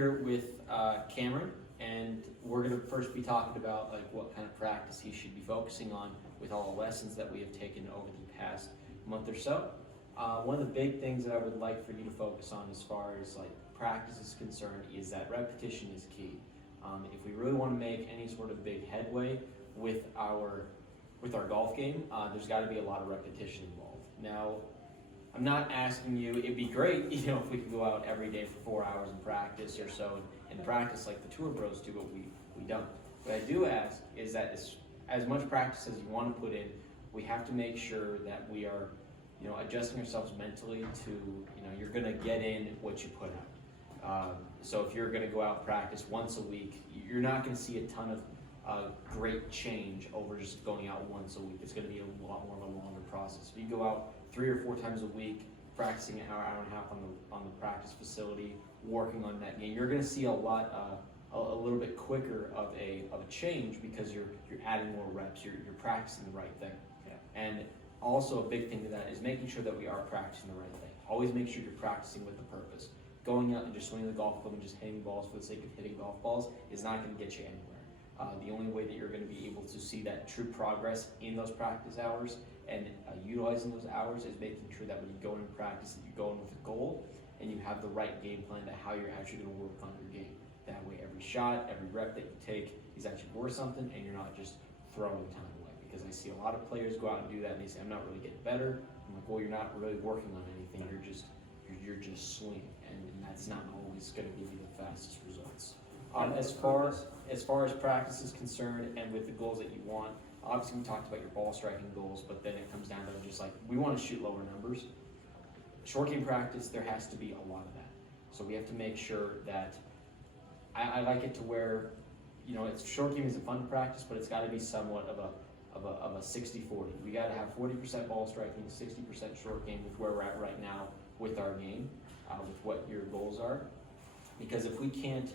Here with Cameron, and we're going to first be talking about like what kind of practice he should be focusing on with all the lessons that we have taken over the past month or so. One of the big things that I would like for you to focus on as far as like practice is concerned is that repetition is key. If we really want to make any sort of big headway with our golf game, there's got to be a lot of repetition involved. Now, I'm not asking you, it'd be great, if we could go out every day for 4 hours and practice or so and practice like the tour pros do, but we don't. What I do ask is that as much practice as you want to put in, we have to make sure that we are, adjusting ourselves mentally to, you're going to get in what you put out. So if you're going to go out and practice once a week, you're not going to see a ton of great change over just going out once a week. It's going to be a lot more of a longer process. If you go out 3 or 4 times a week, practicing an hour and a half on the practice facility, working on that game, you're going to see a little bit quicker of a change because you're adding more reps. You're practicing the right thing. Yeah. And also a big thing to that is making sure that we are practicing the right thing. Always make sure you're practicing with the purpose. Going out and just swinging the golf club and just hitting balls for the sake of hitting golf balls is not going to get you anywhere. The only way that you're going to be able to see that true progress in those practice hours and utilizing those hours is making sure that when you go into practice that you go in with a goal and you have the right game plan to how you're actually going to work on your game. That way every shot, every rep that you take is actually worth something and you're not just throwing time away. Because I see a lot of players go out and do that and they say, I'm not really getting better. I'm like, well, you're not really working on anything. You're just swinging, and that's not always going to give you the fastest results. As far as practice is concerned and with the goals that you want, obviously we talked about your ball striking goals, but then it comes down to just like, we want to shoot lower numbers. Short game practice, there has to be a lot of that. So we have to make sure that, I like it to where, it's short game is a fun practice, but it's got to be somewhat of a 60-40. We got to have 40% ball striking, 60% short game with where we're at right now with our game, with what your goals are. Because if we can't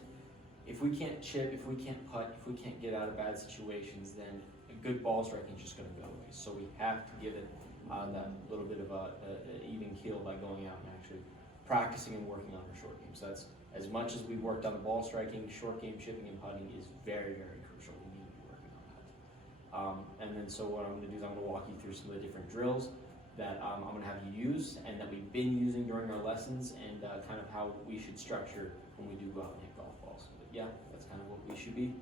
chip, if we can't putt, if we can't get out of bad situations, then a good ball striking is just going to go away. So we have to give it that little bit of an even keel by going out and actually practicing and working on our short game. So that's, as much as we worked on the ball striking, short game chipping and putting is very, very crucial. We need to be working on that. And then so what I'm going to do is I'm going to walk you through some of the different drills that I'm going to have you use and that we've been using during our lessons and kind of how we should structure when we do go out and hit golf balls. But yeah, that's kind of what we should be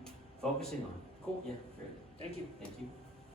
focusing on. Cool. Yeah, great. Thank you. Thank you.